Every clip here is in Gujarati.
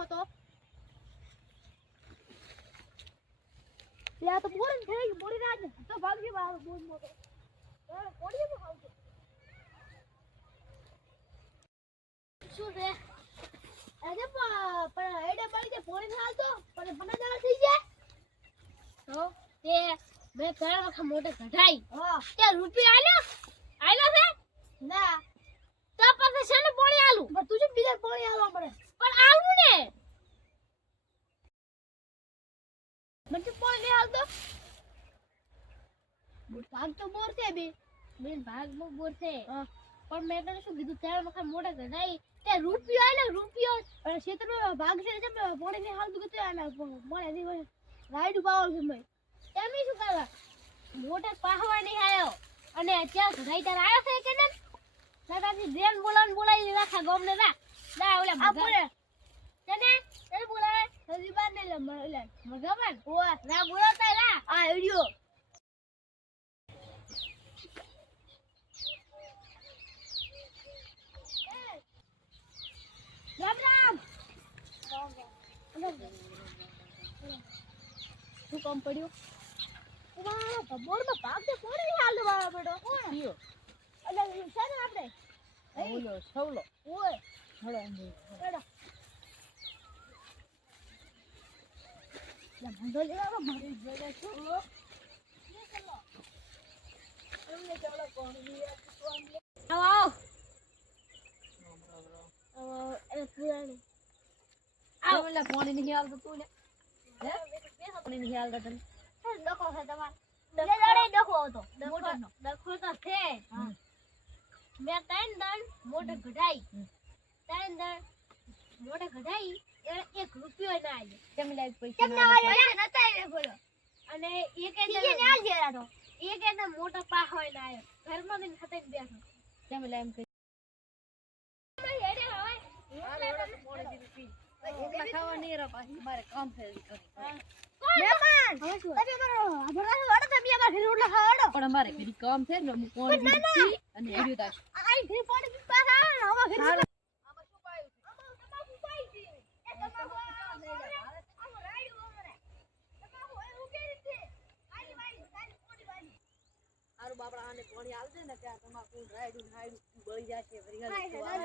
માં તો લે તો બોલ ને થઈ બોલી રાજ તો ભાગી બાર બોલ માં તો કોડીએ તો ખાવ શું રે અરે પણ એડે પડી કે પોણી હાલતો પણ બનાદાર થઈ જાય તો તે મે ઘર વખત મોટે કઢાઈ કે રૂપિયા આલ્યો છે ના તો પછી છે ને પોણી આલું પણ તું જ બીજા પોણી આલવા પડે પણ આલું ને મને પોણી આલતો ભાગ તો બોર છે બેન ભાગ બોર છે પણ મેં તને શું કીધું ચાર વખત મોટે કઢાઈ તે રૂપિયો આલ્યો રૂપિયો અને ક્ષેત્રમાં ભાગ છે ને પોણી ને હાલતું કે આના મોણે થી રાઈડ પાવર છે મે તમે શું કરવા મોટે પાહવા નહીં આયો અને અત્યારે ઘડાઈ તાર આયો છે કે ને સાદાથી બેન બોલાવી રાખા ગોમને ના ઓલા ભગવાન તને બોલાવે હજી બાર ને લે ભગવાન ઓવા ના બોલાવતા લા આ વિડિયો રામ શું કામ પડ્યું વાહ બોર માં ભાગ તો કોણ નહીં હાલ વાળો બેટો કોણ યો એટલે છે ને આપણે ઓલો સવલો ઓય હળો બેડો લા ભંડો લેવા મારી જોડે શું લે ચલો અમને ચલો કોણ ની આવો એ પુરાણી આવ એટલે પાણી નહીં આવતો તું ને હે પાણી નહીં આવતો તને ડખો છે તમાર લડે ડખો હતો ડખો તો છે મે ત્રણ દણ મોટે કઢાઈ ત્રણ દણ મોટે કઢાઈ એ 1 રૂપિયો ના આવ્યો કેમ લાગ પૈસા કેમ ના આવ્યો નતા આવ્યો બોલો અને એક એ ને આલ જેરા તો એક એ મોટો પાહોય ના આવ્યો ઘરમાં ને ખતે બેઠો કેમ લાગ એમ ખાવા નહીં રો પાછી મારે કામ ફેરી કરી મહેમાન હવે શું તમે મારો ભરાસો વાડો તમે અમાર ઘરે રોટલા ખાવાડો પણ અમારે ઘરે કામ છે ને હું કોણ દીધી અને હેડ્યો તાસ આઈ ઘરે પાડી પાછા આવો ઘરે આમાં શું પાયું છે આમાં તમાકુ પાઈ છે એ તમાકુ આમાં રાડ્યું અમારે તમાકુ એ ઉકેરી છે આલી વાડી તારી કોડી વાડી આરું બાપડા આને કોણી આલ દે ને ત્યાં તમાકુ રાડ્યું બળી જાશે વરી હાલ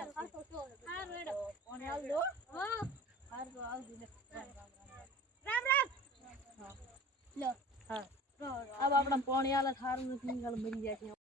હાર રેડો કોણી આલ દો હા હાર તો આલ દે રામ રામ લો હા अब अपना पानी आला थार में निकल मरी जाती है